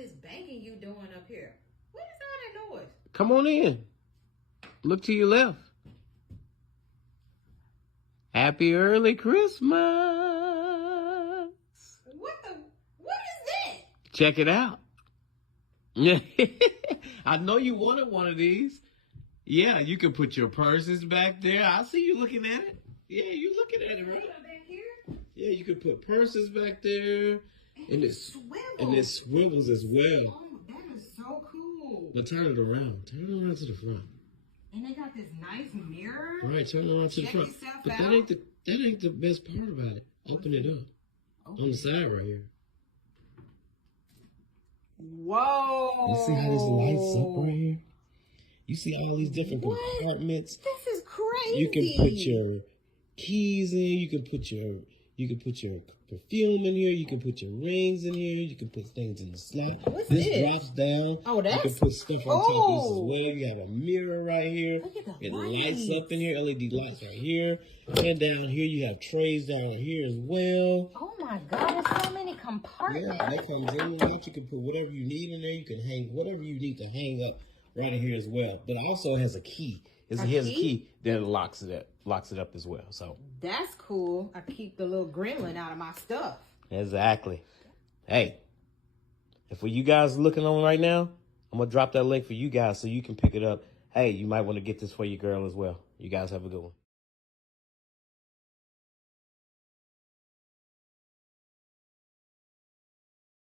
this banging you doing up here? What is all that noise? Come on in. Look to your left. Happy early Christmas. What is that? Check it out. I know you wanted one of these. Yeah, you can put your purses back there. I see you looking at it. Yeah, you looking at it, right? Back here? Yeah, you can put purses back there. And it swivels as well. Oh, that is so cool. Now turn it around. Turn it around to the front. And they got this nice mirror. All right, turn it around to the front. But that ain't the best part about it. Open it up. On the side right here. Whoa. You see how this lights up right here? You see all these different compartments. This is crazy. You can put your keys in. You can put your perfume in here. You can put your rings in here. You can put things in the slot. What's this? Drops down. Oh, that's... You can put stuff on top of this as well. You have a mirror right here. Look at the it lights. lights up in here. LED lights right here. And down here, you have trays down here as well. Oh, my God. There's so many compartments. Yeah, that comes in and out. You can put whatever you need in there. You can hang whatever you need to hang up right in here as well. But it also has a key. It has a key that locks it up as well. So that's cool. I keep the little gremlin out of my stuff. Exactly. Hey, if for you guys looking on right now, I'm gonna drop that link for you guys so you can pick it up. Hey, you might want to get this for your girl as well. You guys have a good one.